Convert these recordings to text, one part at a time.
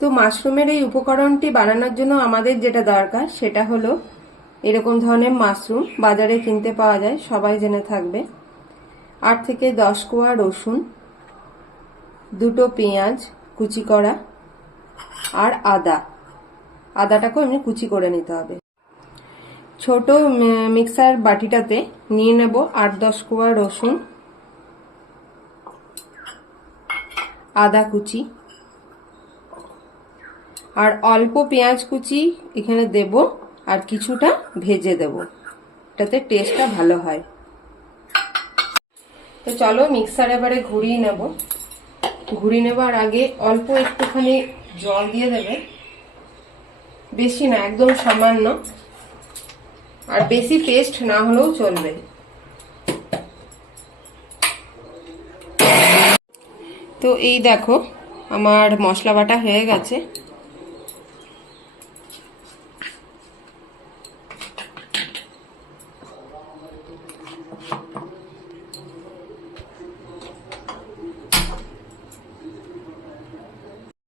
তো মাশরুমের এই উপকরণটি বানানোর জন্য আমাদের যেটা দরকার সেটা হলো এরকম ধরনের মাশরুম বাজারে কিনতে পাওয়া যায়, সবাই জেনে থাকবে। 8 থেকে 10 কোয়া রসুন, 2টো পেঁয়াজ কুচি করা, আর আদাটাকেও এমনি কুচি করে নিতে হবে। ছোট মিক্সার বাটিটাতে নিয়ে নেব 8-10 কোয়া রসুন, আদা কুচি আর অল্প পেঁয়াজ কুচি এখানে দেব, আর কিছুটা ভেজে দেব, এটাতে টেস্টটা ভালো হয়। তো চলো মিক্সার এবারে ঘুরিয়ে নেব। ঘুরিয়ে নেবার আগে অল্প একটুখানি জল দিয়ে দেবে, বেশি না, একদম সামান্য, আর বেশি পেস্ট না হলেও চলবে। তো এই দেখো আমার মশলা বাটা হয়ে গেছে।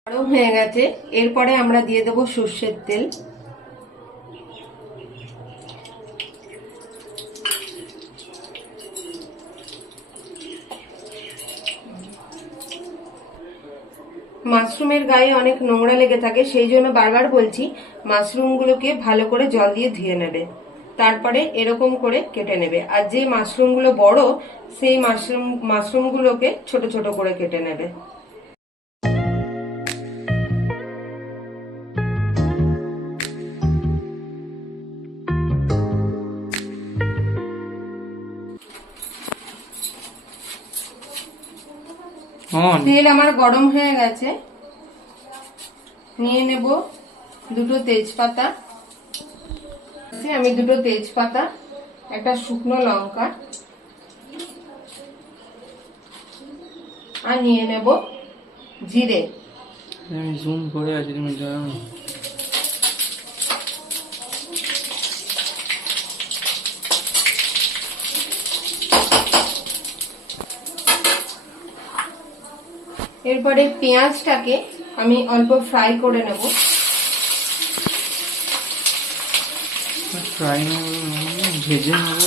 গরম হয়ে গেছে, এরপরে আমরা দিয়ে দেবো সর্ষের তেল। মাশরুমের গায়ে অনেক নোংরা লেগে থাকে, সেই জন্য বারবার বলছি মাশরুমগুলোকে ভালো করে জল দিয়ে ধুয়ে নেবে, তারপরে এরকম করে কেটে নেবে। আর যে মাশরুমগুলো বড়, সেই মাশরুমগুলোকে ছোট ছোট করে কেটে নেবে। তেল আমার গরম হয়ে গেছে, নিয়ে নেব 2টো তেজপাতা। আমি 2টো তেজপাতা, একটা শুকনো লঙ্কা, আর নিয়ে নেব জিরে। আমি জুম করে আছি, তুমি যাও। এরপরে পেঁয়াজটাকে আমি অল্প ফ্রাই করে নেব। ভেজে নেব,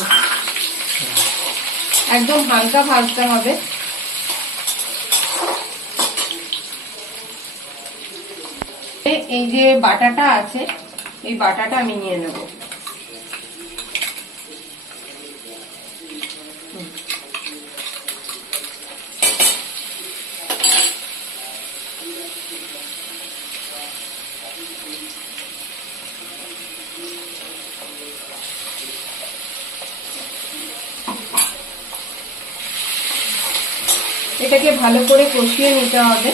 একদম হালকা ভাজতে হবে। এই যে বাটাটা আছে, এই বাটাটা আমি নিয়ে নেব। এটাকে ভালো করে কষিয়ে নিতে হবে।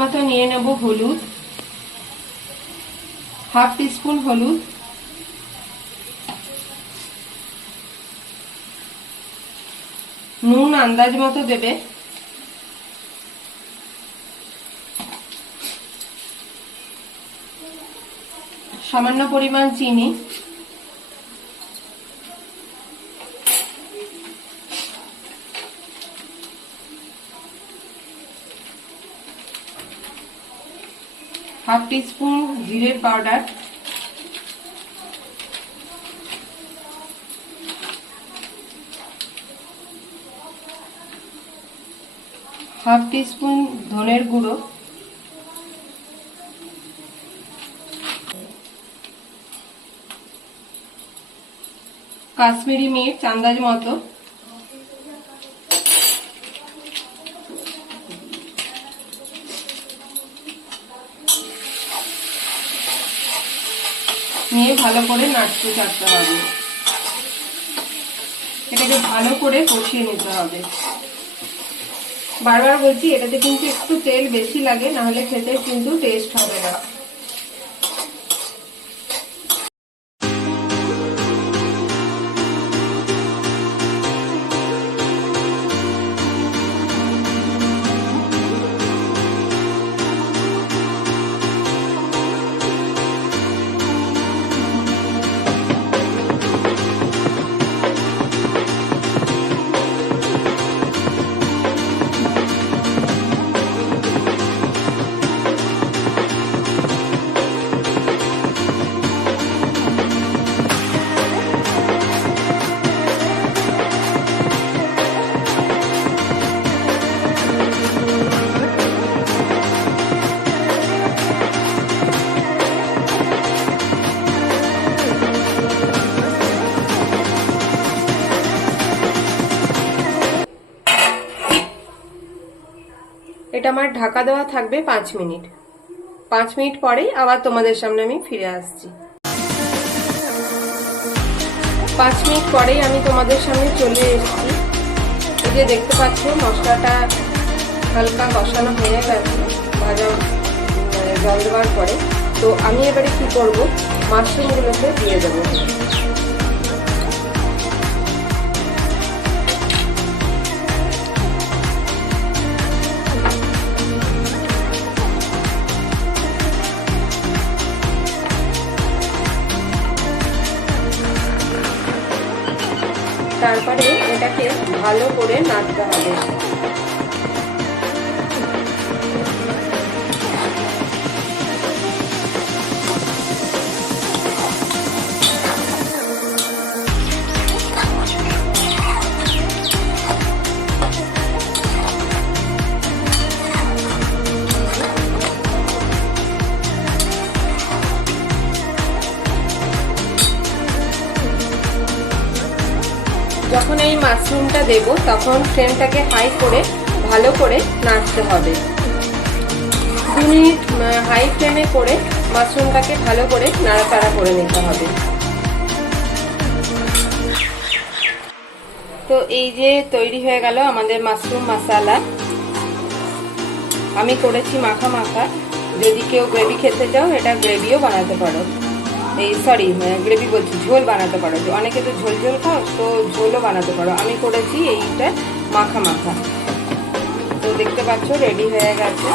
মতো নিয়ে নেব হলুদ, হাফ টিস্পুন হলুদ, নুন আন্দাজ মতো দেবে, সামান্য পরিমাণ চিনি, হাফ টিস্পুন জিরের পাউডার, হাফ টিস্পুন ধনের গুঁড়ো, কাশ্মীরি মির্চ আন্দাজ মতো, নিয়ে ভালো করে নাড়তে চাড়তে হবে। এটাকে ভালো করে কষিয়ে নিতে হবে। বারবার বলছি এটাতে কিন্তু একটু তেল বেশি লাগে, না হলে খেতে কিন্তু টেস্ট হবে না। এটা আমার ঢাকা দেওয়া থাকবে 5 মিনিট। 5 মিনিট পরেই আবার তোমাদের সামনে আমি ফিরে আসছি। 5 মিনিট পরেই আমি তোমাদের সামনে চলে এসেছি। এই যে দেখতে পাচ্ছ মশলাটা হালকা কষানো হয়ে গেছে ভাজা জল দেওয়ার পরে। তো আমি এবারে কি করব, মাশরুমগুলোকে দিয়ে দেবো। তারপরে এটাকে ভালো করে নাড়তে হবে। যখন এই মাশরুমটা দেব তখন ফ্লেমটাকে হাই করে ভালো করে নাড়তে হবে। 2 মিনিট হাই ফ্লেমে করে মাশরুমটাকে ভালো করে নাড়াচাড়া করে নিতে হবে। তো এই যে তৈরি হয়ে গেল আমাদের মাশরুম মশলা। আমি করেছি মাখা মাখা। যদি কেউ গ্রেভি খেতে চাও এটা গ্রেভিও বানাতে পারো। এই সরি গ্রেভি বলছি, ঝোল বানাতে পারো। অনেকে তো ঝোল ঝোল খাও, তো ঝোলও বানাতে পারো। আমি করেছি এইটা মাখা মাখা। তো দেখতে পাচ্ছ রেডি হয়ে গেছে।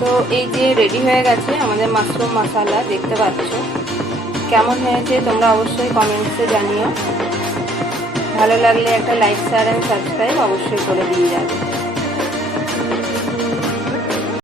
তো এই যে রেডি হয়ে গেছে আমাদের মাশরুম মশলা। দেখতে পাচ্ছ কেমন হয়েছে তোমরা অবশ্যই কমেন্টসে জানিও। ভালো লাগলে একটা লাইক, শেয়ার এন্ড সাবস্ক্রাইব অবশ্যই করে দিয়ে যাবে।